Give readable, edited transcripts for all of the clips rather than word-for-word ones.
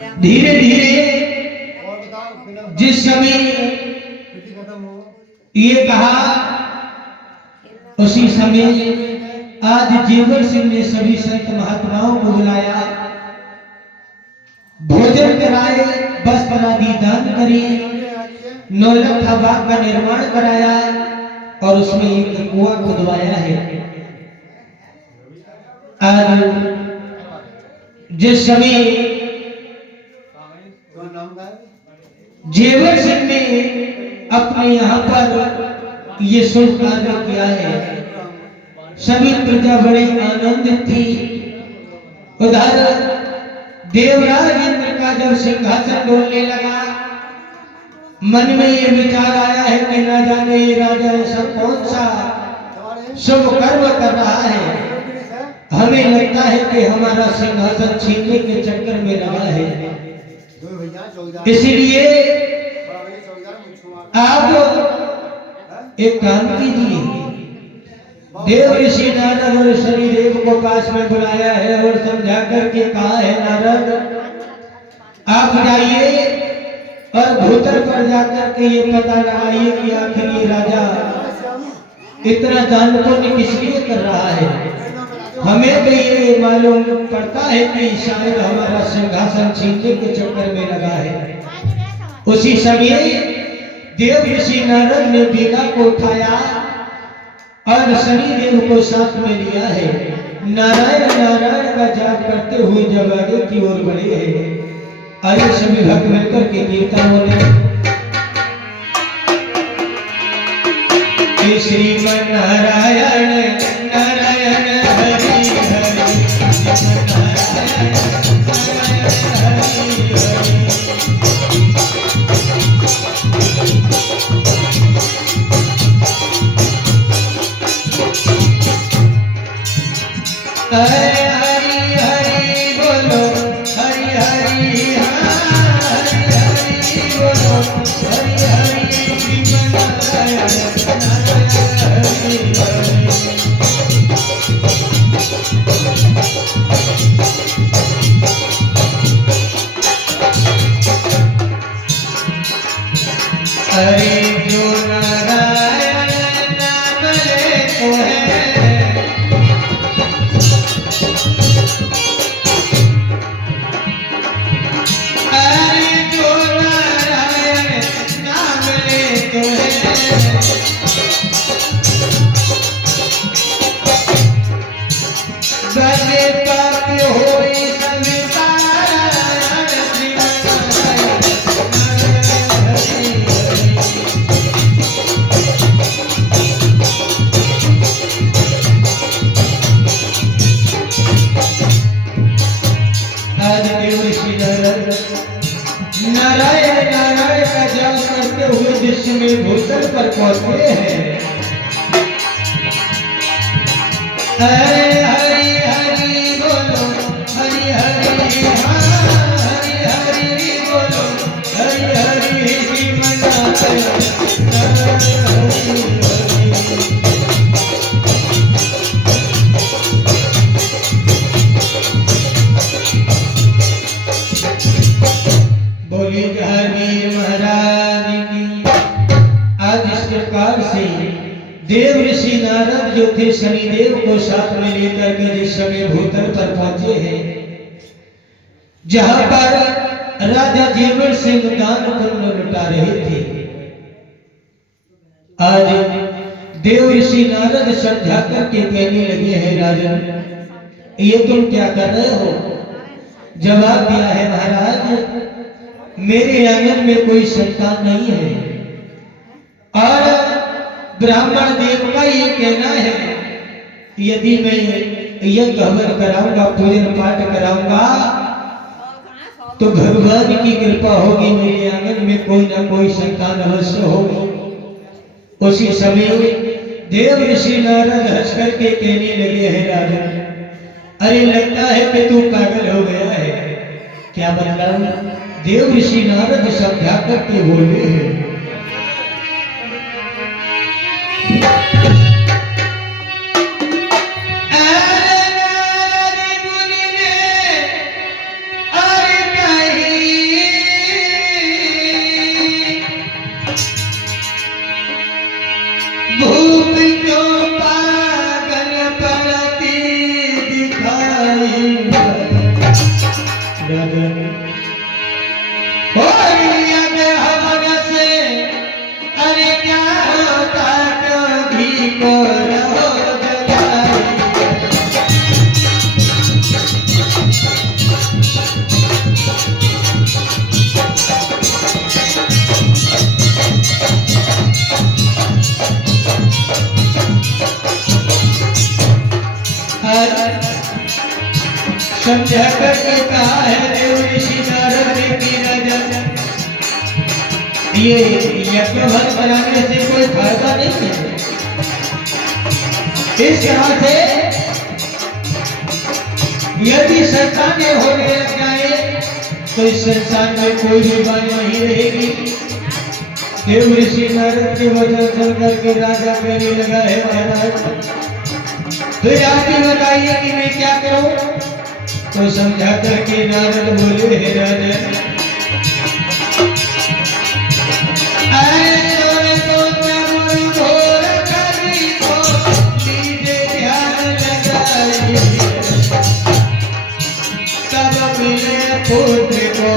धीरे धीरे जिस समय ये कहा उसी समय आज जेवर सिंह ने सभी संत महात्माओं को बुलाया, भोजन कराए, वस्त्र आदि दान करे, 9 लट्ठा बाग का निर्माण कराया और उसमें एक कुआं खुदवाया है। आज जिस समय जेवर सिंह ने अपने यहाँ पर ये शुभ कार्य किया है, सभी प्रजा बड़ी आनंदित थी। उधर देवराज इंद्र का जब सिंहासन डोलने लगा, मन में ये विचार आया है कि न जाने ये राजा ऐसा कौन सा शुभ कर्म कर रहा है, हमें लगता है कि हमारा सिंहासन छीनने के चक्कर में लगा है। इसीलिए आप एक काम कीजिए, देव ऋषि नारद और शनिदेव को पास में बुलाया है और समझा करके कहा है, नारद आप जाइए और भूतल पर जाकर के ये पता लगाइए कि आखिर ये राजा इतना दान पुण्य किस लिए कर रहा है। हमें भी ये मालूम पड़ता है कि शायद हमारा सिंहासन छीनने के चक्कर में लगा है। उसी समय देव ऋषि नारद ने बीघा को उठाया और शनिदेव को साथ में लिया है। नारायण नारायण का जाप करते हुए जब आगे की ओर बढ़े हैं। आइए सभी भक्त मिलकर के कीर्तन बोले, श्रीमन नारायण नारायण हरि हरि, नारायण नारायण हरि हरि। हरि हरि हरि बोलो, हरि हरि हरि हरि बोलो, हरि हरि श्रीमन नारायण नारायण हरि हरि। अरे जो नारायण नाम लेतो है, अरे जो नारायण नाम लेतो है, बड़े पाप होई संसार, श्रीमन नारायण हरि हरि। आज देव ऋषि नारायण नारायण का जाप करते हुए जिस समय भूतल पर पहुंचे हैं, हरे हरि हरि बोलो, हरि हरि हरि हरि बोलो, हरि हरि श्रीमन नारायण नारायण हरि हरि। बोलिए जहांगीर महाराज की। आज इस प्रकार से देव ऋषि नारद जो थे शनिदेव को साथ में लेकर के जिस समय भूतल पर पहुंचे हैं, जहां पर राजा जेवर सिंह दान पुण्य लुटा रहे थे, आज देव ऋषि नारद समझा करके कहने लगे हैं, राजन ये तुम क्या कर रहे हो। जवाब दिया है, महाराज मेरे आंगन में कोई संतान नहीं है और ब्राह्मण देव का ये कहना है, यदि मैं यज्ञ हवन कराऊंगा, पूजन पाठ कराऊंगा, तो भगवान की कृपा होगी, मेरे आंगन में कोई ना कोई संतान अवश्य होगी। उसी समय देव ऋषि नारद हंस करके कहने लगे हैं, राजन अरे लगता है कि तू पागल हो गया है। क्या मतलब। देव ऋषि नारद समझा करके बोले हैं, अरे नारद मुनि ने अरे कही राजन और यज्ञ हवन से अरे क्या होता क्यों घी को रहो जलाए। समझा करके कहा है देव ऋषि नारद ने कि राजन ये यज्ञ बनाने से कोई फायदा नहीं है। इस तरह से यदि संतानें होने लग जाए तो इस संसार में कोई भी बात नहीं रहेगी। देव ऋषि नारद के वचन सुन करके राजा कहने लगा है महाराज तो आप ही बताइए कि मैं क्या करूं। तो समझा करके नारद बोले हे राजन सब मिले पुत्र को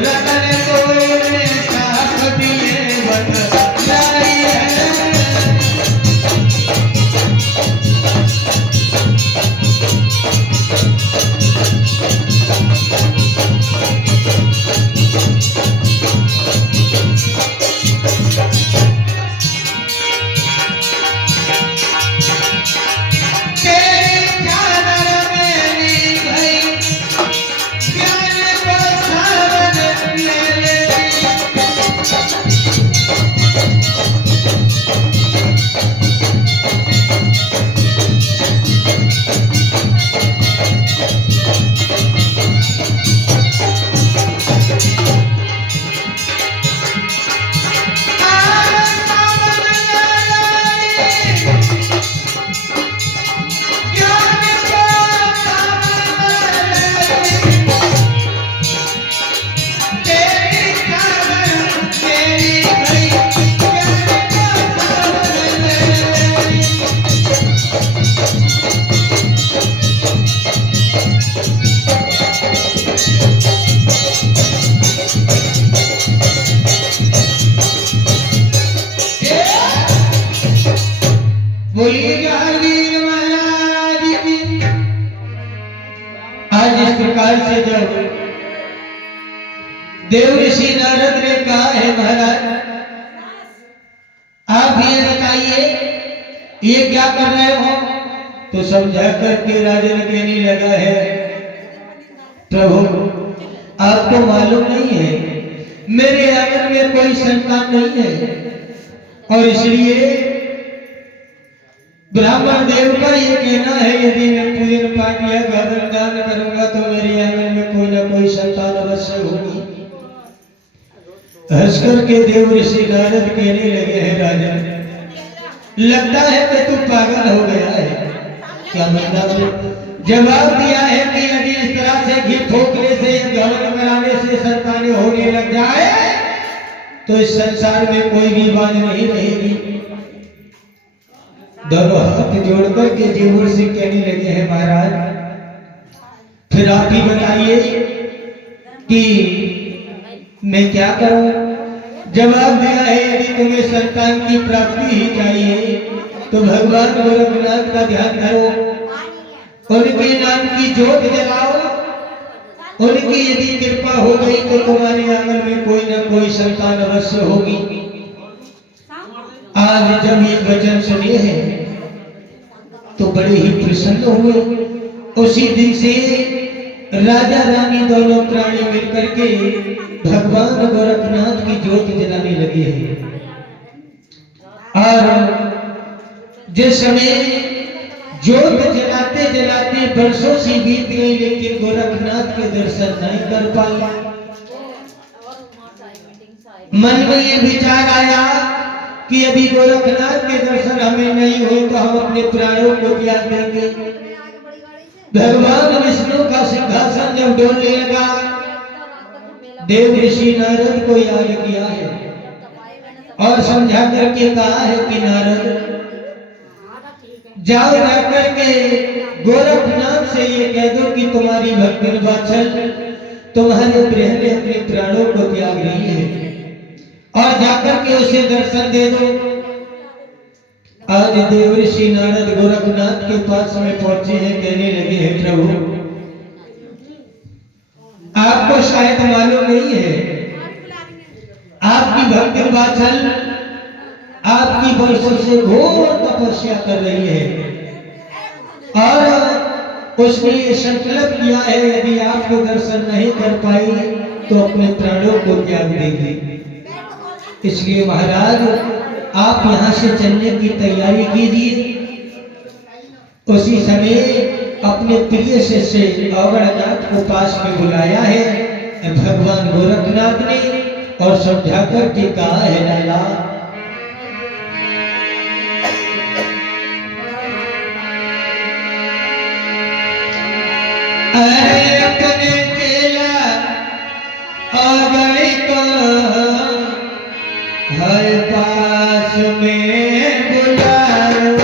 रतन कोई ने साथ दिए बतलाई है। आज इस प्रकार से जब देव ऋषि नारद ने कहा है महाराज आप ये बताइए ये क्या कर रहे हो। तो समझा करके राजन कहने लगा है प्रभु आपको मालूम नहीं है मेरे आंगन में कोई संतान नहीं है और इसलिए ब्राह्मण देव का ये कहना है यदि मैं पूजन पाठ या गहन दान करूंगा तो मेरे आंगन में कोई ना कोई संतान अवश्य होगी। हंस करके देव ऋषि नारद कहने लगे हैं राजा लगता है कि तू पागल हो गया है। क्या मतलब जवाब दिया है कि यदि इस तरह से घी ठोकने से गहन कराने से संतानें होने लग जाए तो इस संसार में कोई भी बात नहीं रहेगी। दोनों हाथ जोड़कर के जीवन से कहने लगे हैं महाराज फिर आप ही बताइए कि मैं क्या करूं। जवाब दिया है यदि तुम्हें संतान की प्राप्ति ही चाहिए तो भगवान गोरखनाथ का ध्यान करो उनके नाम की ज्योत जलाओ उनकी यदि कृपा हो गई तो तुम्हारे आंगन में कोई ना कोई संतान अवश्य होगी। आज जब ये वचन सुने हैं तो बड़े ही प्रसन्न हुए। उसी दिन से राजा रानी दोनों प्राणी मिलकर के भगवान गोरखनाथ की ज्योत जलाने लगे हैं। और जिस समय ज्योत जलाते जलाते वर्षों से बीत गई लेकिन गोरखनाथ के दर्शन नहीं कर पाए। मन में ये विचार आया कि यदि गोरखनाथ के दर्शन हमें नहीं हुए तो हम अपने प्राणों को त्याग देंगे। भगवान विष्णु का सिंहासन जब डोलने लगा देव ऋषि नारद को याद किया है और समझा करके कहा है कि नारद जाओ जाकर के गोरखनाथ से ये कह दो कि तुम्हारी भक्तिन वात्सल तुम्हारे प्रेम में अपने प्राणों को त्याग रही है और जाकर के उसे दर्शन दे दो। आज देवर्षि नारद गोरखनाथ के पास में पहुंचे हैं, कहने लगे हैं प्रभु आपको शायद मालूम नहीं है, आपकी भक्त वात्सल आपकी वर्षों से घोर तपस्या कर रही है और उसने ये संकल्प किया है यदि आपको दर्शन नहीं कर पाई तो अपने प्राणों को त्याग देगी। इसलिए महाराज आप यहाँ से चलने की तैयारी कीजिए। उसी समय अपने प्रिय शिष्य अवगढ़नाथ को पास में बुलाया है भगवान गोरखनाथ ने और समझा कर के कहा है लाला अरे अपने चेला अवगढ़ को हर पास में बुलाओ।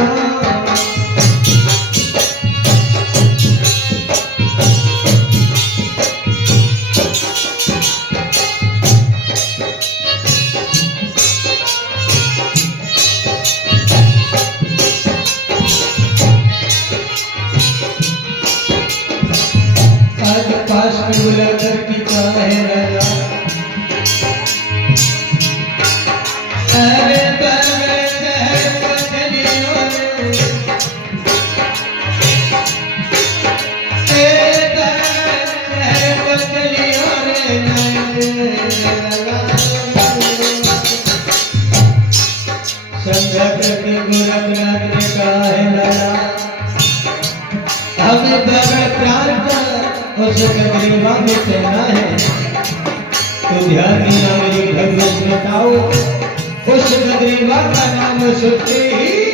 आज पास में बुला कर की कहा है राजा अरे समझा करके गोरखनाथ ने कहा है लाला हमें बगैर प्राण उस गगरेवा में चलना है तो ध्यान देना मेरी भगवत बताओ उस गगरेवा का नाम सुनते ही